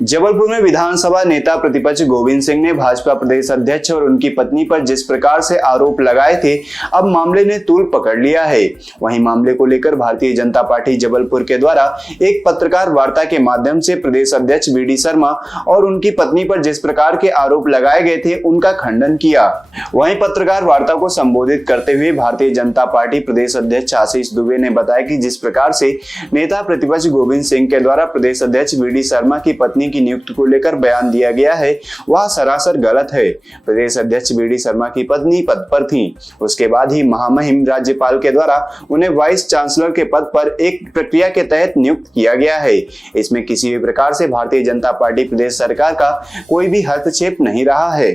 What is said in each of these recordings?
जबलपुर में विधानसभा नेता प्रतिपक्ष गोविंद सिंह ने भाजपा प्रदेश अध्यक्ष और उनकी पत्नी पर जिस प्रकार से आरोप लगाए थे, अब मामले ने तूल पकड़ लिया है। वहीं मामले को लेकर भारतीय जनता पार्टी जबलपुर के द्वारा एक पत्रकार वार्ता के माध्यम से प्रदेश अध्यक्ष वीडी शर्मा और उनकी पत्नी पर जिस प्रकार के आरोप लगाए गए थे, उनका खंडन किया। वहीं पत्रकार वार्ता को संबोधित करते हुए भारतीय जनता पार्टी प्रदेश अध्यक्ष आशीष दुबे ने बताया कि जिस प्रकार से नेता प्रतिपक्ष गोविंद सिंह के द्वारा प्रदेश अध्यक्ष वीडी शर्मा की पत्नी की नियुक्ति को लेकर बयान दिया गया है, वह सरासर गलत है। प्रदेश अध्यक्ष वीडी शर्मा की पत्नी पद पर थी, उसके बाद ही महामहिम राज्यपाल के द्वारा उन्हें वाइस चांसलर के पद पर एक प्रक्रिया के तहत नियुक्त किया गया है। इसमें किसी भी प्रकार से भारतीय जनता पार्टी प्रदेश सरकार का कोई भी हस्तक्षेप नहीं रहा है।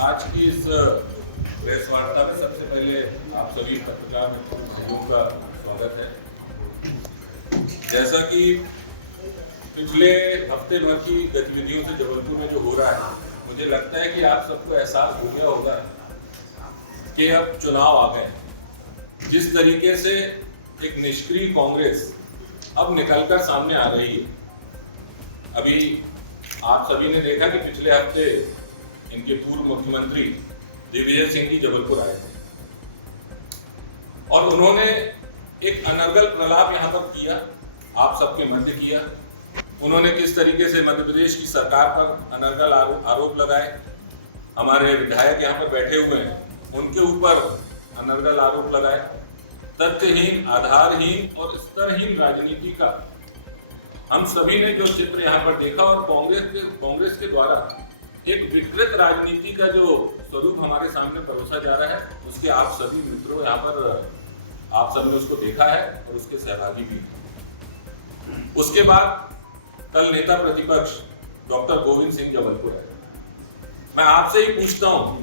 आज की इस प्रेस वार्ता में सबसे पहले आप सभी पत्रकार मित्रों का स्वागत है। जैसा कि पिछले हफ्ते भर की गतिविधियों से जबलपुर में जो हो रहा है, मुझे लगता है कि आप सबको एहसास हो गया होगा कि अब चुनाव आ गए। जिस तरीके से एक निष्क्रिय कांग्रेस अब निकलकर सामने आ रही है, अभी आप सभी ने देखा कि पिछले हफ्ते इनके पूर्व मुख्यमंत्री दिग्विजय सिंह जी जबलपुर आए थे और उन्होंने एक अनर्गल प्रलाप यहाँ पर किया, आप सबके मध्य किया। उन्होंने किस तरीके से मध्य प्रदेश की सरकार पर अनर्गल आरोप लगाए, हमारे विधायक यहाँ पर बैठे हुए हैं उनके ऊपर अनर्गल आरोप लगाए। तथ्यहीन, आधारहीन और स्तरहीन राजनीति का हम सभी ने जो चित्र यहाँ पर देखा और कांग्रेस के द्वारा एक विकृत राजनीति का जो स्वरूप हमारे सामने परोसा जा रहा है, उसके आप सभी मित्रों यहाँ पर आप सबने उसको देखा है और उसके सहभागी भी। उसके बाद कल नेता प्रतिपक्ष डॉक्टर गोविंद सिंह जबलपुर है। मैं आपसे ही पूछता हूं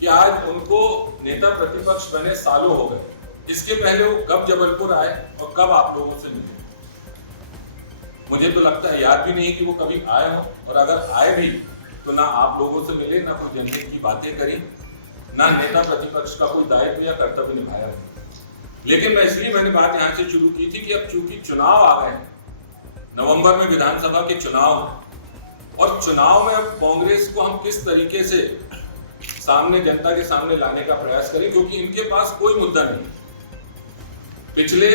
कि आज उनको नेता प्रतिपक्ष बने सालों हो गए, इसके पहले वो कब जबलपुर आए और कब आप लोगों से मिले? मुझे तो लगता है याद भी नहीं कि वो कभी आए हो, और अगर आए भी तो ना आप लोगों से मिले, ना कोई जनहित की बातें करी, ना नेता प्रतिपक्ष का कोई दायित्व या कर्तव्य निभाया। लेकिन मैंने बात यहाँ से शुरू की थी कि अब चूंकि चुनाव आ गए, नवंबर में विधानसभा के चुनाव, और चुनाव में अब कांग्रेस को हम किस तरीके से सामने जनता के सामने लाने का प्रयास करें, क्योंकि इनके पास कोई मुद्दा नहीं। पिछले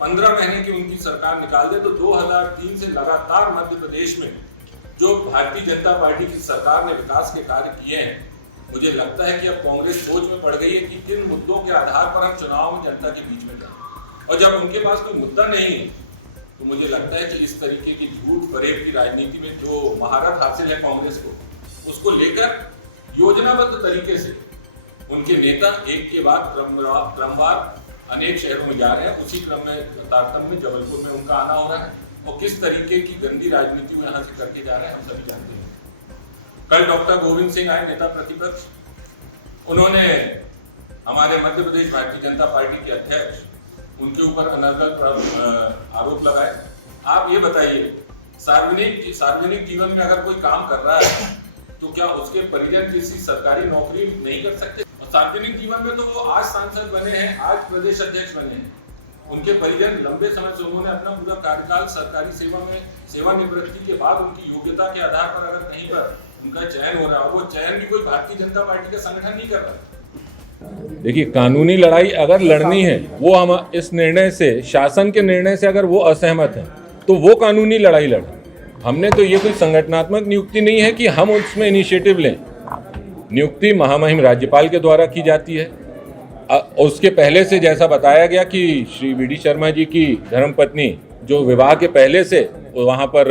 15 महीने की उनकी सरकार निकाल दे तो 2003 से लगातार मध्य प्रदेश में जो भारतीय जनता पार्टी की सरकार ने विकास के कार्य किए हैं, मुझे लगता है कि अब कांग्रेस सोच में पड़ गई है कि किन मुद्दों के आधार पर हम चुनाव में जनता के बीच में जाएं। और जब उनके पास कोई मुद्दा नहीं तो मुझे लगता है कि इस तरीके की झूठ फरेब की राजनीति में जो महारत हासिल है कांग्रेस को, उसको लेकर योजनाबद्ध तरीके से उनके नेता एक के बाद क्रमवार अनेक शहरों में जा रहे हैं। उसी क्रम में तारतम्य में जबलपुर में उनका आना हो रहा है और किस तरीके की गंदी राजनीति वो यहाँ से करके जा रहे हैं हम सभी जानते हैं। कल डॉक्टर गोविंद सिंह आए नेता प्रतिपक्ष, उन्होंने हमारे मध्य प्रदेश भारतीय जनता पार्टी के अध्यक्ष उनके ऊपर अनर्गल आरोप लगाए। आप ये बताइए, सार्वजनिक जीवन में अगर कोई काम कर रहा है तो क्या उसके परिजन किसी सरकारी नौकरी नहीं कर सकते? और सार्वजनिक जीवन में तो वो आज सांसद बने हैं, आज प्रदेश अध्यक्ष बने हैं, उनके परिजन लंबे समय से उन्होंने अपना पूरा कार्यकाल सरकारी सेवा में सेवानिवृत्ति के बाद उनकी योग्यता के आधार पर अगर कहीं पर उनका चयन हो रहा है, वो चयन भी कोई भारतीय जनता पार्टी का संगठन नहीं कर रहा। देखिए, कानूनी लड़ाई अगर लड़नी है, वो हम इस निर्णय से, शासन के निर्णय से अगर वो असहमत हैं तो वो कानूनी लड़ाई लड़ें। हमने तो ये कोई संगठनात्मक नियुक्ति नहीं है कि हम उसमें इनिशिएटिव लें। नियुक्ति महामहिम राज्यपाल के द्वारा की जाती है। उसके पहले से जैसा बताया गया कि श्री वीडी शर्मा जी की धर्मपत्नी जो विवाह के पहले से वहाँ पर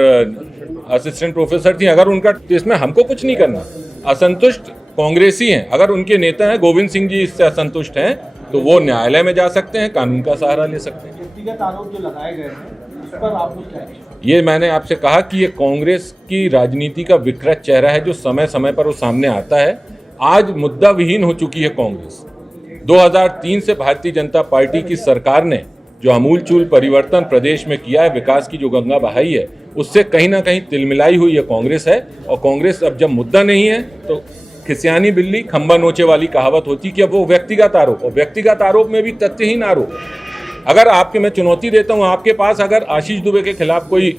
असिस्टेंट प्रोफेसर थी, अगर उनका, तो इसमें हमको कुछ नहीं करना। असंतुष्ट कांग्रेसी हैं, अगर उनके नेता हैं गोविंद सिंह जी इससे असंतुष्ट हैं तो वो न्यायालय में जा सकते हैं, कानून का सहारा ले सकते हैं। व्यक्तिगत आरोप जो लगाए गए हैं उस पर आप कुछ कहें? ये मैंने आपसे कहा कि ये कांग्रेस की राजनीति का विकृत चेहरा है जो समय समय पर वो सामने आता है। आज मुद्दा विहीन हो चुकी है कांग्रेस। 2003 से भारतीय जनता पार्टी की सरकार ने जो अमूलचूल परिवर्तन प्रदेश में किया है, विकास की जो गंगा बहाई है, उससे कहीं ना कहीं तिलमिलाई हुई है कांग्रेस है। और कांग्रेस अब जब मुद्दा नहीं है तो खिसियानी बिल्ली खंबा नोचे वाली कहावत होती कि अब वो व्यक्तिगत आरोप, और व्यक्तिगत आरोप में भी तथ्यहीन आरोप। अगर मैं चुनौती देता हूं, आपके पास अगर आशीष दुबे के खिलाफ कोई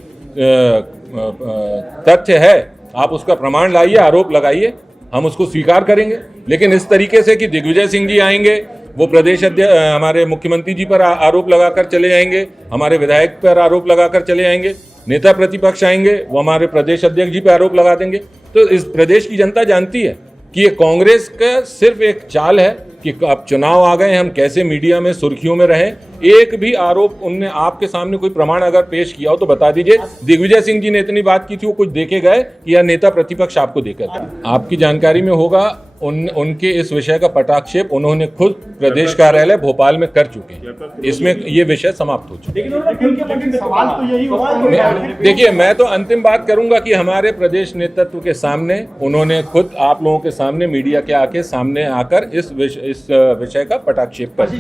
तथ्य है आप उसका प्रमाण लाइए, आरोप लगाइए, हम उसको स्वीकार करेंगे। लेकिन इस तरीके से कि दिग्विजय सिंह जी आएंगे, वो प्रदेश अध्यक्ष हमारे मुख्यमंत्री जी पर आरोप लगाकर चले जाएंगे, हमारे विधायक पर आरोप लगाकर चले जाएंगे, नेता प्रतिपक्ष आएंगे वो हमारे प्रदेश अध्यक्ष जी पर आरोप लगा देंगे। तो इस प्रदेश की जनता जानती है कि ये कांग्रेस का सिर्फ एक चाल है कि अब चुनाव आ गए, हम कैसे मीडिया में सुर्खियों में रहें। एक भी आरोप उनने आपके सामने कोई प्रमाण अगर पेश किया हो तो बता दीजिए। दिग्विजय सिंह जी ने इतनी बात की थी, वो कुछ देखे गए या नेता प्रतिपक्ष आपको देकर? आपकी जानकारी में होगा उनके इस विषय का पटाक्षेप उन्होंने खुद प्रदेश कार्यालय भोपाल में कर चुके हैं। इसमें ये विषय समाप्त हो चुका है। देखिए, मैं तो अंतिम बात करूंगा कि हमारे प्रदेश नेतृत्व के सामने उन्होंने खुद आप लोगों के सामने मीडिया के आके सामने आकर इस विषय का पटाक्षेप कर